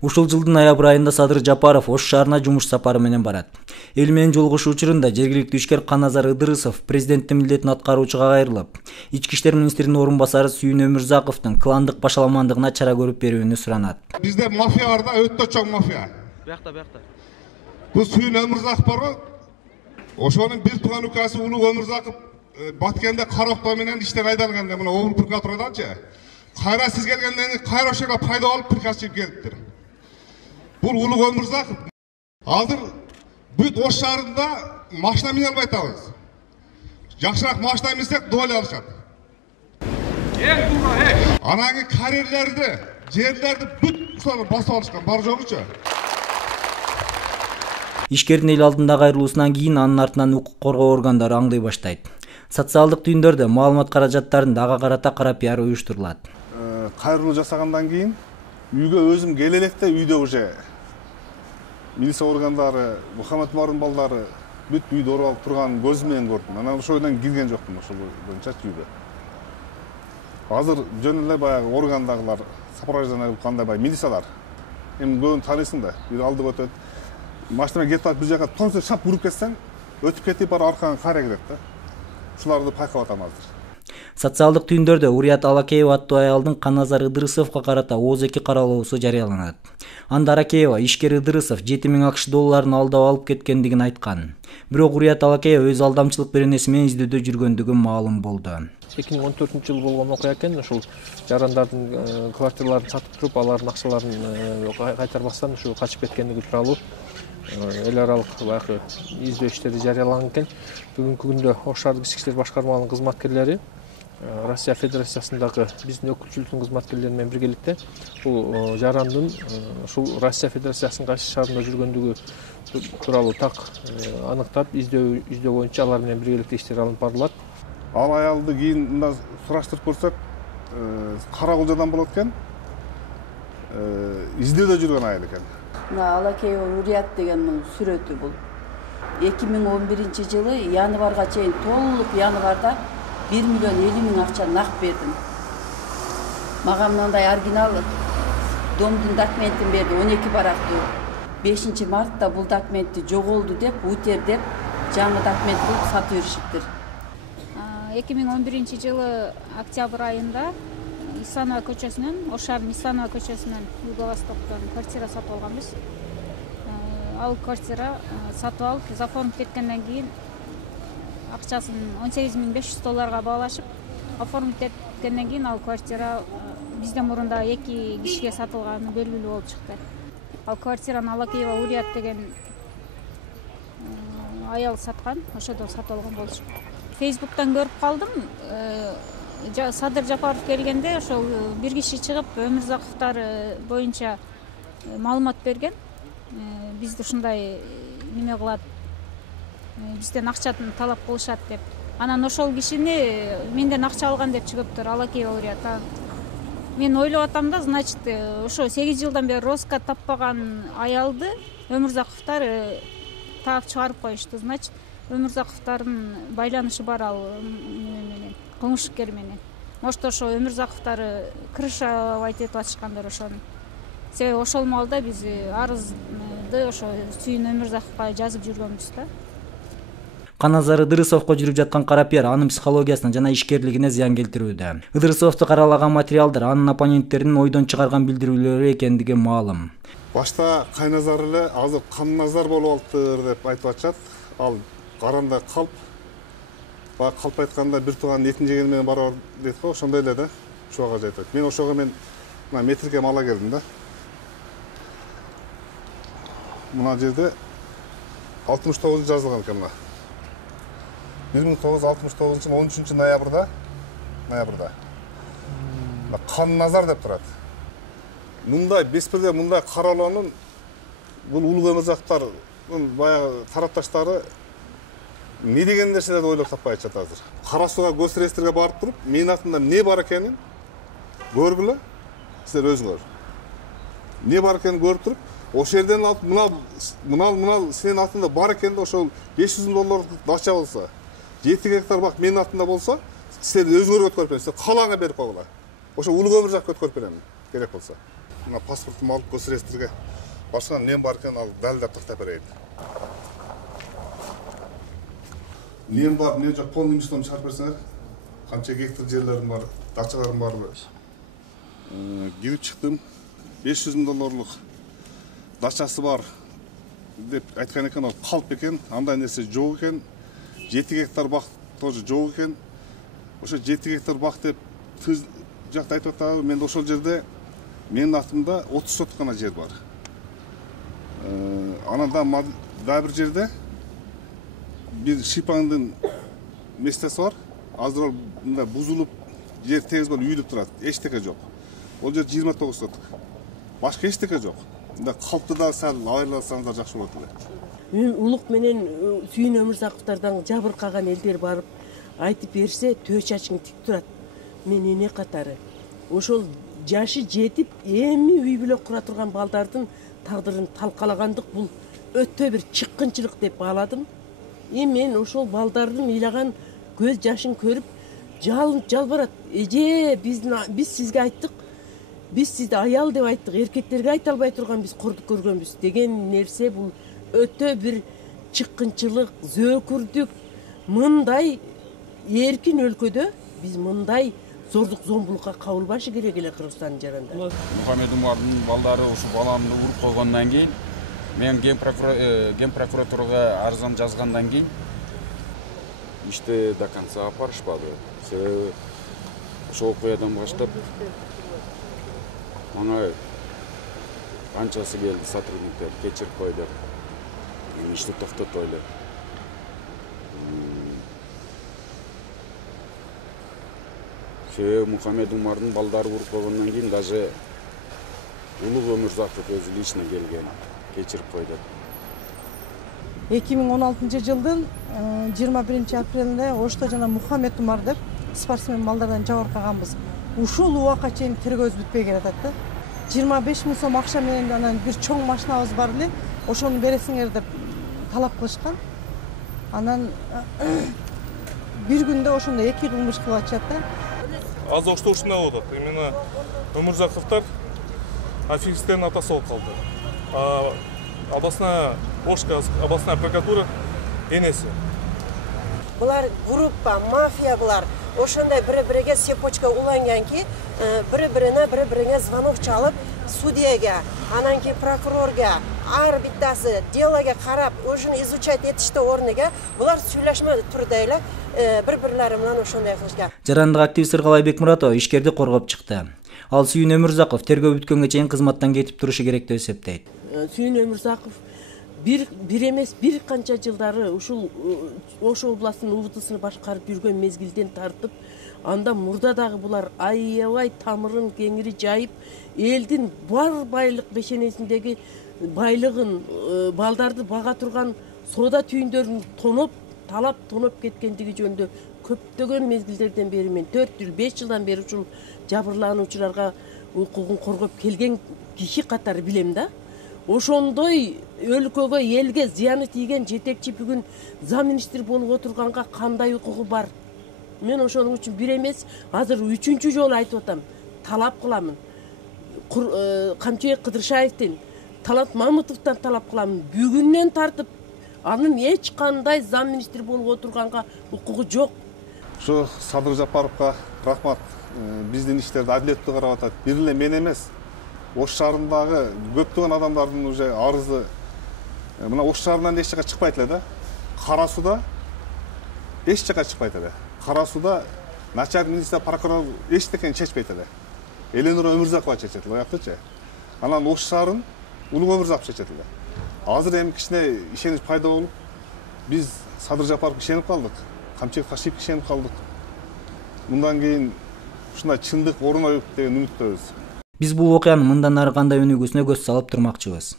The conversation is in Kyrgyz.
Ушул жылдын ноябрь айында Садыр Жапаров Ош шаарына жумуш сапары менен барат. Эл менен жолугушуу учурунда жергиликтүү ишкер Каназар Ыдырысов президенттин милдетин аткаруучуга кайрылып, ички иштер министринин орун басары Сүйүн Өмүрзаковдун кландык башаламандыгына чара көрүп берүүнү суранат. Бизде мафия бар да, өтө чоң мафия. Бuyakta. Бул Сүйүн Өмүрзаков бар. Ошонун бир тууган укасы Улуу Өмүрзаков Баткенде кароктоо менен иштен айдалганда мына облус прокуратураданчы. Кайра сиз келгенден кийин кайра ошого пайда алып приказ чыгып келиптир. Бул Улуу Өмүрзаков азыр бүт Ош шаарында машина мине албай атабыз. Жакшыраак машина минсек доля алышат. Анан кийин карьерлерди, жерлерди бүт ушуларды басып алышкан, бар жогучу. Ишкердин эл алдындагы кайрылуусунан кийин анын артынан укук коргоо органдары аңдый баштайт. Социалдык түйүндөрдө маалымат каражаттарын ага карата кара пиар уюштурулат. Кайрылуу жасагандан кийин үйгө өзүм келе электе үйдө уже милиция органдары, Мухаммед Марын балдары бүт үйдө оруп алып турганын көзүм менен көрдүм. Анан ошойдон кирген жокмун ошол боюнча үйгө. Азыр жөн эле баягы органдагылар, сопровождение кылгандай баягы милициялар. Эми көбүн таанысың да, бир алдыга өтөт. Машина кетип атып бир жака тоңсо шап уруп кетсең, өтүп кетип бар аркаңа кайра кирет да. Ушуларды байкап атам азыр. Социалдык түйүндөрдө Урият Алакеева аттуу аялдын Каназар Ыдырысовго карата ооз-2 каралоосу жарыяланат. Анда Алакеева ишкер Ыдырысов 7000 АКШ долларын алдап алып кеткендигин айткан. Бирок Урият Алакеева өз алдамчылык беренеси менен издөөдө жүргөндүгү маалым болду. 2014-жылы болгон окуя экен, ушул жарандардын квартираларын сатып туруп, алардын акчаларын кайтарбастан ушу качып кеткендиги тууралуу эл аралык баягы издөө иштери жарыяланган экен. Бүгүнкү күндө Ош шаардык ички иштер башкармалыгынын кызматкерлери Россия Федерациясындагы биздин өкүлчүлүктүн кызматкерлери менен биргеликте бул жарандын ушул Россия Федерациясынын кайсы шаарында жүргөндүгү тууралуу так аныктап издөө боюнча алар менен биргеликте иштер алынып барылат. Ал аялды кийин мындай сураштырып көрсөк, Карагулжадан болот экен. Издөөдө жүргөн айыл экен. Алакеева Урият деген сүрөтү бул. 2011-жылы январга чейин толук январда 1 миллион 50 миң акча нак бердим. Мага мындай оригинал домдун документин берди, 12 барактуу. 5 мартта бул документти жоголду деп, утер деп, жаңы документ кылып сатып беришиптир. 2011-жылы октябрь айында Исанова көчөсүнөн, Ош шаарынын Исанова көчөсүнөн Юго-Востоктон квартира сатып алганбыз. Ал квартира сатып алып, заформ кеткенден кийин акчасын 18500 долларга баалашып, оформить эткенден кийин ал квартира бизден мурунда 2 кишиге сатылганы белгилүү болуп чыкты. Ал квартираны Алакеева Урият деген аял саткан, ошодо сатып алган болчу. Фейсбуктан көрүп калдым. Садыр Жапаров келгенде ошол бир киши чыгып Өмүрзаковдор боюнча маалымат берген. Бизди ушундай неме кылат, бизден акчаны талап кылышат деп. Анан ошол кишини менден акча алган деп чыгыптыр Алакеева Урият. Мен ойлоп атам да, значит, ошо 8 жылдан бери роска таппаган аялды Өмүрзаковдор таап чыгарып коюшту. Значит, Өмүрзаковдордун байланышы бар ал менен, кылмышкер менен. Может, ошо Өмүрзаковдор крышавайт этип атышкандар ошону. Себеби ошол маалда биз арызды ошо Сүйүн Өмүрзаковго жазып жүргөнбүз да. Каназар Ыдырысовго жүрүп жаткан кара пиар анын психологиясына жана ишкерлигине зыян келтирүүдө. Ыдырысовду каралаган материалдар анын оппоненттеринин ойдон чыгарган билдирүүлөрү экендиги маалым. Башта Кайназар эле азыр Канназар болуп алыптыр деп айтып атышат. Ал каранда калп, баягы калп айтканда бир тууган этин жеген менен барабар дейт го, ошондой эле да. Ошого айтат. Мен ошого мына метрикем ала келдим да. Мына жерде 69 жазылган экен мына. 1969 жылы 13 ноябрда Канназар деп турат. Мындай беспирде мындай каралоонун бул Улуу Өмүрзаковдордун баягы тарапташтары не деген нерселерди ойлоп таппай атышат азыр. Кара сууга госреестрге барып туруп, менин атымда эмне бар экенин көргүлө, силер өзүңөр. Не бар экенин көрүп туруп, ошол жерден алып мына сенин атыңда бар экенде ошол 500 000 доллар дача болсо, 7 гектар бак менин атымда болсо, силер өзүңөр өткөрүп бериңиз. Калаңа берип койгула. Ошо Улуу Өмүрзаковго өткөрүп берем керек болсо. мына паспортумду алып госреестрге барсам мен бар экен, ал далилдеп тактап берейин. Нем бар, не жок, полный листом чыгарып берсеңер. Канча гектар жерлерим бар, дачаларым бар. Кирип чыктым. $500,000 дачасы бар деп айткан экен, ал калп экен, андай нерсе жок экен. 7 гектар бак тоже жок экен. Ошо 7 гектар бак деп тыз жакта айтып атабы, мен ошол жерде менин атымда 30 соток гана жер бар. Анан да бир жерде bir Şipang'ın местеси бар. Азыр ал мындай бузулуп, жер тегиз болуп үйүлүп турат. Эчтеке жок. Ол жер 29 соток. Башка эчтеке жок. Мындай калпты да сал айырылсаңыздар жакшы болот эле. Улук менен Сүйүн Өмүрзаковдордон жабыркаган элдер барып айтып берсе, төө чачың тик турат. Мен эне катары. Ошол жашы жетип, эми үй бүлө кура турган балдардын тагдырын талкалагандык бул өтө бир чыккынчылык деп бааладым. Мен ошол балдардын ыйлаган көз жашын көрүп жалбарат. Биз сизге айттык, биз сизди аял деп айттык, эркектерге айта албай турган биз кордук көргөнбүз деген нерсе. Бул өтө бир чыккынчылык, зөөкүрдүк. Мындай эркин өлкөдө биз мындай зордук зомбулукка кабылбашы керек эле Кыргызстандын жаранда. Мухаммед Умардын балдары ушу баламды уруп койгондон кийин мен ген прокуратурага арызын жазгандан кийин ишти до конца алып барышпады. Себеби ошол окуядан баштап мага канчасы келди сотрудниктер, кечирип кой деп. Ишти токтотой эле. Себеби Мухаммед Умардын балдары уруп койгондон кийин даже Улуг Өмүрзаков өзү лично келген. Кечирип кой деп. 2016-жылдын 21 апрелинде Ошто жана Мухаммед Умар деп спортсмен балдардан жабыркаганбыз. Ушул убакка чейин тергөөбүз бүтпөй келатат да. 25 000 сом акча менен анан бир чоң машинабыз бар эле, ошону бересиңер деп талап кылышкан. Анан бир күндө ошондо 2 кылмыш кылып атышат да. Азыр Ошто ушундай болуп атат. Именно Өмүрзаковдор аферисттердин атасы болуп калды. Областная прокуратура энеси. Булар группа, мафия булар. Ошондой бири-бириге цепочка уланганки, бири-бирине звонок чалып, судьяга, анан кийин прокурорга, ар биттасы делого карап, ошону изучать этишти орнуга булар сүйлөшмө турда эле бири-бирлери менен ошондой кылышкан. Жарандык активист Ыргалай Бекмуратова ишкерди коргоп чыкты. Ал Сүйүн Өмүрзаков тергөө бүткөнгө чейин кызматтан кетип турушу керек деп эсептейт. Сүйүн Өмүрзаков бир эмес бир канча жылдары ушул Ош областынын УВДсыны башкарып жүргөн мезгилден тартып, анда мурда дагы булар аябай тамырын кеңири жайып, элдин бар байлык бешенесиндеги байлыгын, балдарды бага турган соода түйүндөрүн талап тоноп кеткендиги жөнүндө көптөгөн мезгилдерден бери мен 4 жыл 5 жылдан бери ушул жабырлануучуларга укугун коргоп келген киши катары билем да. Ошондой өлкөгө, элге зыяны тийген жетекчи бүгүн замминистр болуп отурганга кандай укугу бар? Мен ошонун үчүн бир эмес, азыр 3-чү жолу айтып атам. Талап кыламын. Камчыбек Кыдыршаевдин, Талант Мамытовдон талап кыламын. Бүгүннөн тартып анын эч кандай замминистр болуп отурганга укугу жок. Ушу Садыр Жапаровго рахмат. Биздин иштерди адилеттүү карап атат. Бир эле мен эмес. Ош шаарындагы көптөгөн адамдардын уже арызы мына Ош шаарынан эч жака чыкпайт эле да. Кара сууда эч жака чыкпайт эле. Кара сууда начальник министр прокурор эчтекени чечпейт эле. Эленура Өмүрзакова чечет эле, аяктычы. Анан Ош шаарын Улуг Өмүрзаков чечет эле. Азыр эми кичине ишенич пайда болуп, биз Садыр Жапаровго ишенип калдык. Камчыбек Ташиевге ишенип калдык. Мындан кийин ушундай чындык орун алып деген үмүттөбүз. Биз бул окуянын мындан ары кандай өнүгүүсүнө көз салып турмакчыбыз.